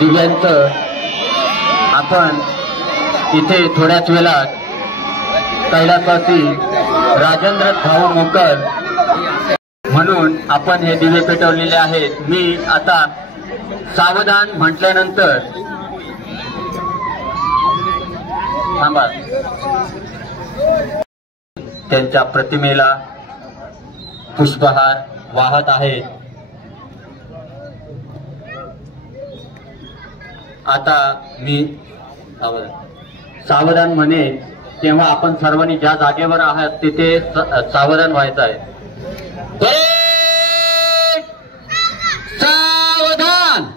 दिव्यांचं आपण इथे थोड्याच वेळात कैलासवासी राजेंद्र भाऊ मोकर म्हणून आपण हे दिवे पेटवलेले आहेत। मी आता सावधान म्हटल्यानंतर थांबा, त्यांच्या प्रतिमेला पुष्पहार वाहत आहेत। आता मी सावधान म्हणे तेव्हा आपण सर्वांनी ज्या जागेवर आहात तिथे सावधान व्हायचं आहे। सावधान।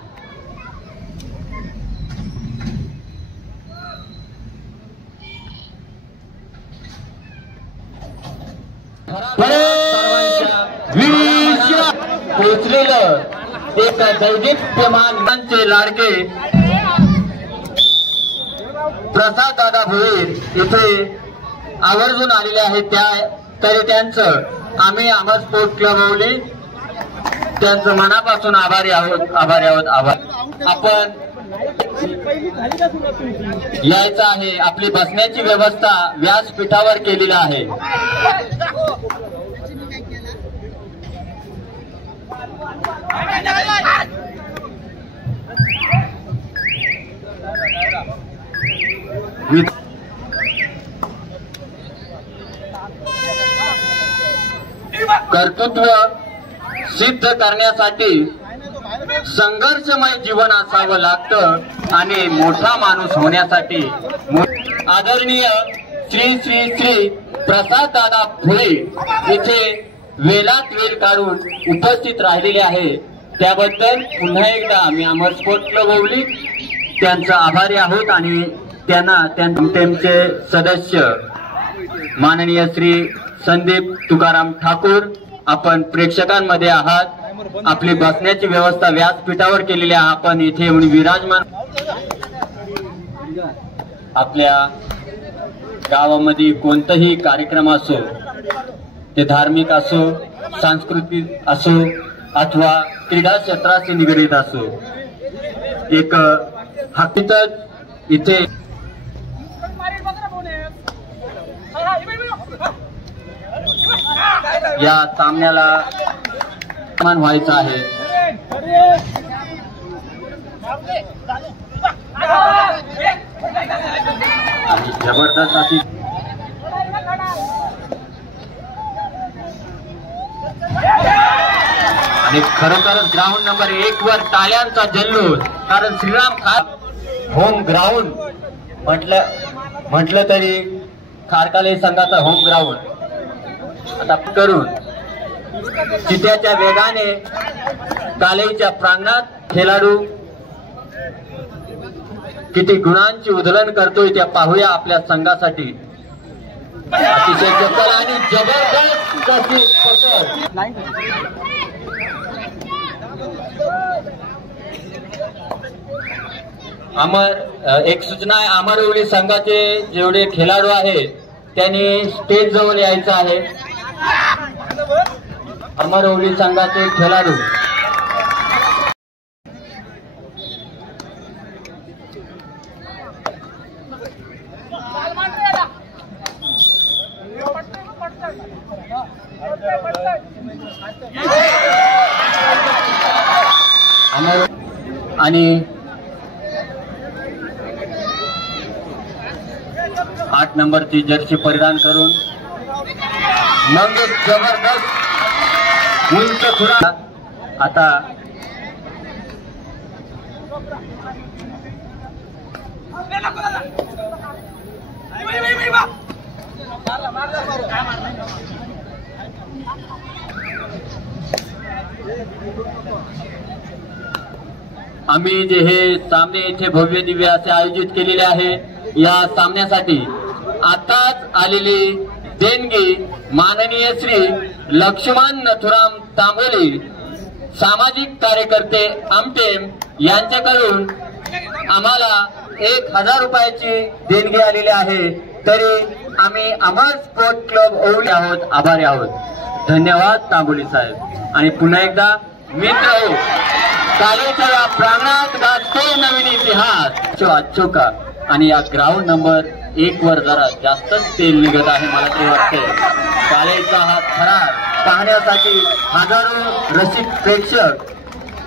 पोचलेलं एक दैदिप्यमानचे लाडके प्रसाद दादा भोईर इथे आवर्जून आलेले आहेत। तरी त्यांचं आम्ही अमर स्पोर्ट क्लब ओवली त्यांचं मनापासून आभारी आहोत। आपण यायचं आहे। आपली बसण्याची व्यवस्था व्यासपीठावर केलेली आहे। कर्तृत्व सिद्ध करण्यासाठी संघर्षमय जीवन असावं लागतं आणि मोठा माणूस होण्यासाठी आदरणीय श्री श्री श्री प्रसाद दादा भोईर इथे वेळात वेळ काढून उपस्थित राहिलेले आहे। त्याबद्दल पुन्हा एकदा आम्ही अमर स्पोर्ट क्लब ओवली त्यांचा आभारी आहोत आणि त्यांचे सदस्य माननीय श्री संदीप तुकाराम ठाकूर आपण प्रेक्षकांमध्ये आहात। आपली बसण्याची व्यवस्था व्यासपीठावर केलेली आहे। आपण इथे येऊन विराजमान। आपल्या गावामध्ये कोणताही कार्यक्रम असो, ते धार्मिक असो, सांस्कृतिक असो अथवा क्रीडा क्षेत्राशी निगडीत असो, एक हकीकत इथे या सामन्याला मान व्हायचं आहे। आणि जबरदस्त अशी आणि खरोखरच ग्राउंड नंबर 1 वर टाळ्यांचा जल्लोष, कारण श्रीराम खान होम ग्राउंड म्हटलं तरी खारकाले संघाचा होम ग्राउंड आता करून चित्याच्या वेगाने कालेच्या प्रांगणात खेळाडू किती गुणांची उधळण करतोय त्या पाहूया आपल्या संघासाठी। अतिशय चपल आणि जबरदस्त अशी पकड। एक सूचना आहे, अमरवली संघाचे जेवढे खेळाडू आहेत त्यांनी स्टेज जवळ यायचं आहे। अमरवली संघाचे खेळाडू आणि 8 नंबरची जर्सी परिधान करून मग जबरदस्त उंच खुरा आता आम्ही जे हे सामने इथे भव्य दिव्य असे आयोजित केलेले आहे। या सामन्यासाठी आताच आलेली देणगी माननीय श्री लक्ष्मण नथुराम तांबोली सामाजिक कार्यकर्ते आमटेम यांच्याकडून आम्हाला 1000 रुपयाची देणगी आलेली आहे। तरी आम्ही अमर स्पोर्ट क्लब ओवली आहोत, आभारी आहोत। धन्यवाद तांबोली साहेब। आणि पुन्हा एकदा मित्र हो शाळेच्या या प्रांगणात गाजतोय नवीन इतिहास अचोका आणि या ग्राउंड नंबर 1 वर जरा जास्तच तेल निघत आहे मला तरी वाटतंय. शाळेचा हा थरार पाहण्यासाठी हजारो रसिक प्रेक्षक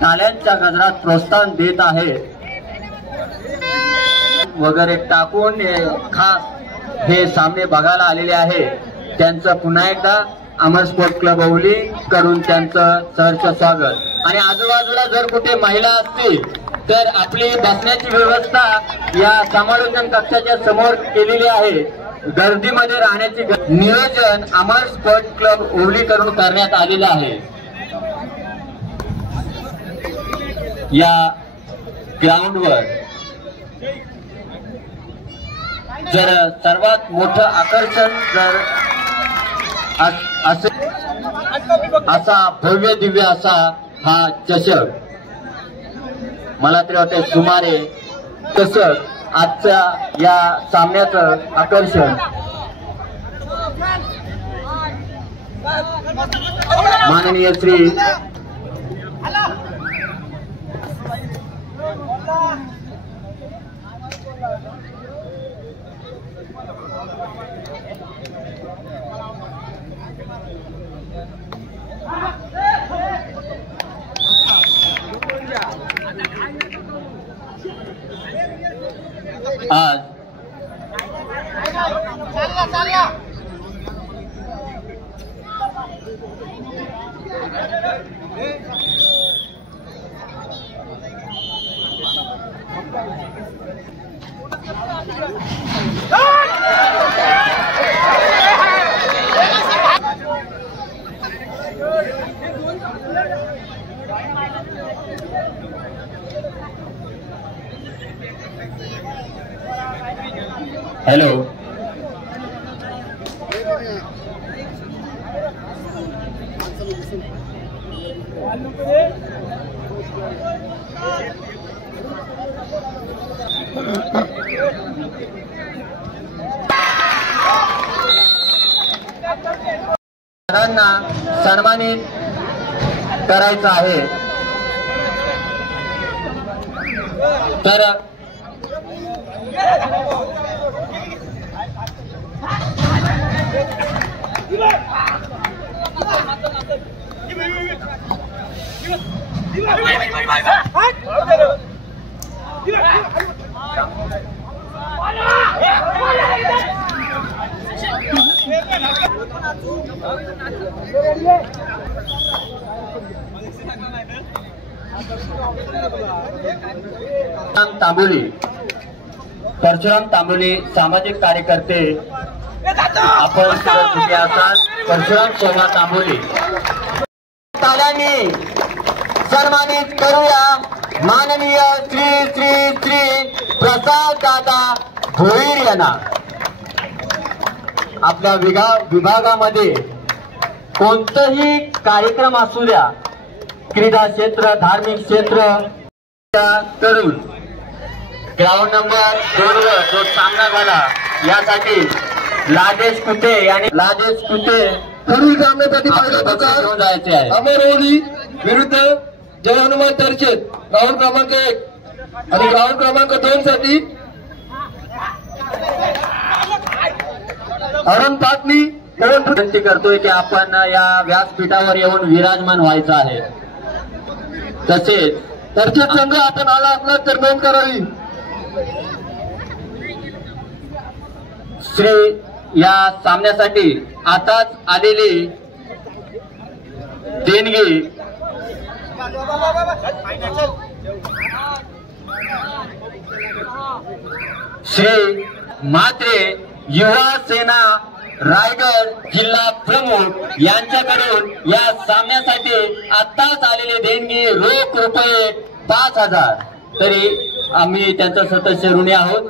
टाळ्यांच्या गजरात प्रोत्साहन देत आहेत वगैरे टाकून खास हे सामने बघायला आलेले आहे. त्यांचं पुन्हा एकदा अमर स्पोर्ट क्लब ओवली करून त्यांचं सहर्ष स्वागत. आणि आजूबाजूला जर कुठे महिला असतील तर आपली बसण्याची व्यवस्था या समालोचन कक्षाच्या समोर केलेली आहे. गर्दीमध्ये राहण्याची नियोजन अमर स्पोर्ट क्लब ओवली करून करण्यात आलेलं आहे. या ग्राउंडवर जर सर्वात मोठं आकर्षण जर असा भव्य दिव्य असा हा चषक मला तरी वाटते सुमारे चषक आजच्या या सामन्याचं आकर्षण माननीय श्री आज हेलो सन्मानित करायचं आहे तर परशुराम तांबोली सामाजिक कार्यकर्ते आपण कुठे असाल परशुराम सोमा तांबोली ताल्यांनी सन्मानित करूया माननीय श्री श्री श्री प्रसाद दादा भोईर यांना. आपल्या विभागामध्ये कोणताही कार्यक्रम असू द्या क्रीडा क्षेत्र धार्मिक क्षेत्र करून ग्राउंड नंबर 2 वर जो सामना झाला यासाठी लादेश कुटे आणि लादेश कुटे पुढील सामन्यासाठी घेऊन जायचे आहे. अमर ओली विरुद्ध जय हनुमान चर्चेत ग्राउंड क्रमांक 1 आणि ग्राउंड क्रमांक 2 साठी अरुण पाटणी विनंती करतोय की आपण या व्यासपीठावर येऊन विराजमान व्हायचं आहे. तसेच चर्चेत संघ आपण आला असला तर नोंद करावी. श्री या सामन्यासाठी आताच आलेली देणगी श्री म्हात्रे युवा सेना रायगड जिल्हा प्रमुख यांच्याकडून या सामन्यासाठी आत्ताच आलेली देणगी रोख रुपये 5,000. तरी आम्ही त्यांचा सदस्य ऋणी आहोत.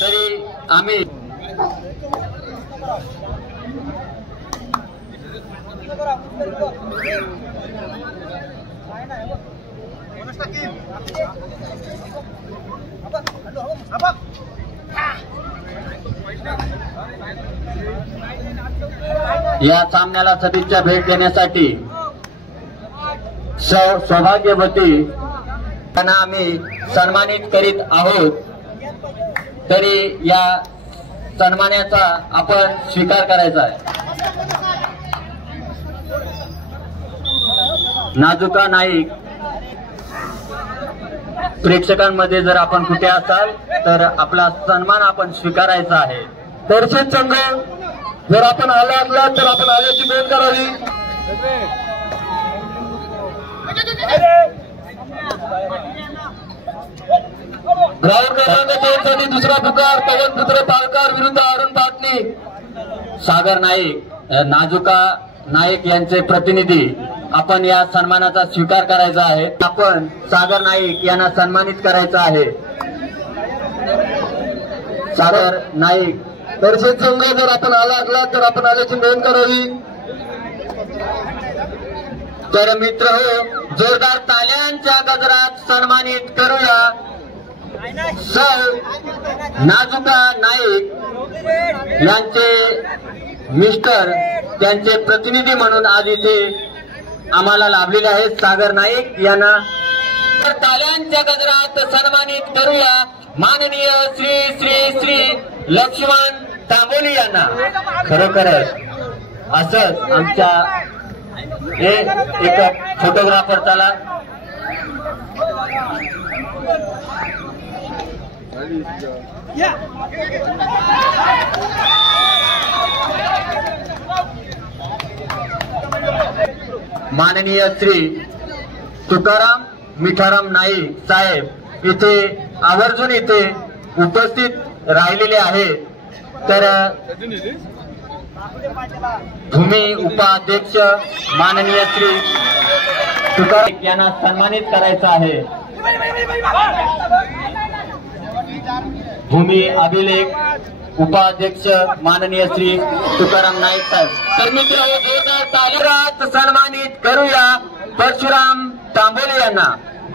तरी आम्ही या सामन्याला सदिच्छा भेट देण्यासाठी सौभाग्यवती त्यांना आम्ही सन्मानित करीत आहोत। तरी या सन्मानाचा आपण स्वीकार करायचा आहे। नाजुका नाईक, प्रेक्षकांमध्ये जर आपण कुठे असाल तर आपला सन्मान आपण स्वीकारायचा आहे। दर्शक संघ जर आपण आला तर आपण आल्याची नोंद करावी। ग्राउंड क्रमांक 2 साठी दुसरा पुकार पवनपुत्र पालकर विरुद्ध अरुण पाटणी। सागर नाईक, नाजुका नाईक यांचे प्रतिनिधी आपण या सन्मानाचा स्वीकार करायचा आहे। आपण सागर नाईक यांना सन्मानित करायचं आहे। सागर नाईक, दर्शक संघ जर आपण आला तर आपण आल्याची नोंद करावी। तर मित्र जोरदार ताल्यांच्या गजरात सन्मानित करूया सौ नाजुका नाईक यांचे मिस्टर, त्यांचे प्रतिनिधी म्हणून आज इथे आम्हाला लाभलेले आहेत। सागर नाईक यांना ताल्यांच्या गजरात सन्मानित करूया माननीय श्री श्री श्री लक्ष्मण तांबोली यांना। खरोखरच असंच आमच्या एक फोटोग्राफर चला माननीय श्री तुकाराम मिठाराम नाईक साहेब इथे आवर्जून इथे उपस्थित राहिलेले आहेत। तर भूमी उपाध्यक्ष माननीय श्री तुकाराम यांना सन्मानित करायचं आहे। भूमी अभिलेख उपाध्यक्ष माननीय श्री तुकाराम नाईक साहेब। तर मित्र जोरदार तालीरात सन्मानित करूया परशुराम तांबोली यांना।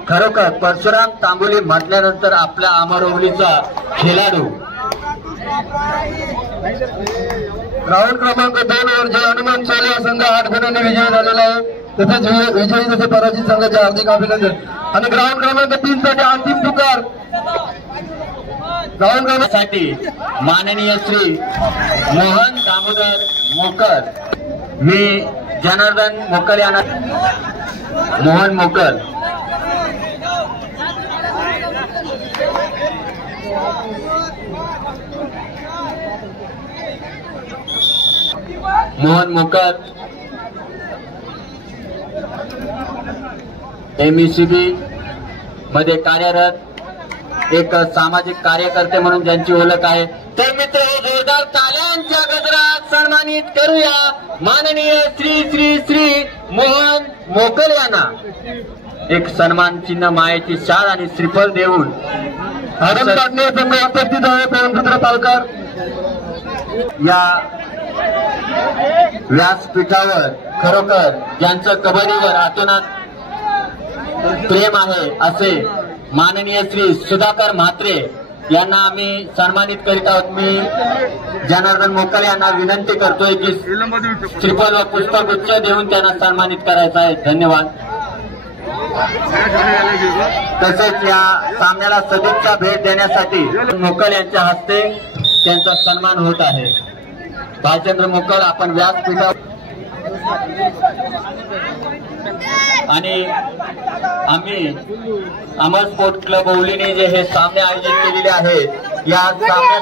खरोखर परशुराम तांबोली म्हटल्यानंतर आपल्या अमरवलीचा खेळाडू। ग्राउंड क्रमांक 2 वर जय हनुमान चौले संघ 8 गुणांनी विजयी झालेला आहे। तसेच विजयी तसे पराजित संघाचे हार्दिक अभिनंदन। आणि ग्राउंड क्रमांक 3 साठी अंतिम पुकार ग्राउंड क्रमांकासाठी माननीय श्री मोहन दामोदर मोकर। मी जनार्दन मोकर यांना मोहन मोकर MECB मध्ये कार्यरत एक सामाजिक कार्यकर्ते म्हणून ज्यांची ओळख आहे। तर मित्र जोरदार ताल्यांच्या गजरात सन्मानित करूया माननीय श्री श्री श्री मोहन मोकर यांना। एक सन्मान चिन्ह, मायेची शाल आणि श्रीफळ देऊन अरुण पाटणी संघ उपस्थित आहे। पवनपुत्र पालकर या व्यासपीठावर खरोखर ज्यांचं कबड्डीवर आतोनात प्रेम आहे असे माननीय श्री सुधाकर म्हात्रे यांना आम्ही सन्मानित करीत आहोत। मी जनार्दन मोकर यांना विनंती करतोय की श्रीफळ व पुष्पगुच्छ देऊन त्यांना सन्मानित करायचं आहे। धन्यवाद। तसेच या सामन्याला सदिच्छा भेट देण्यासाठी मोकर यांच्या हस्ते त्यांचा सन्मान होत आहे। भालचंद्र मोकर आपण व्यासपीठावर आणि आम्ही अमर स्पोर्ट क्लब ओवलीने जे हे सामने आयोजित केलेले आहेत या सामन्या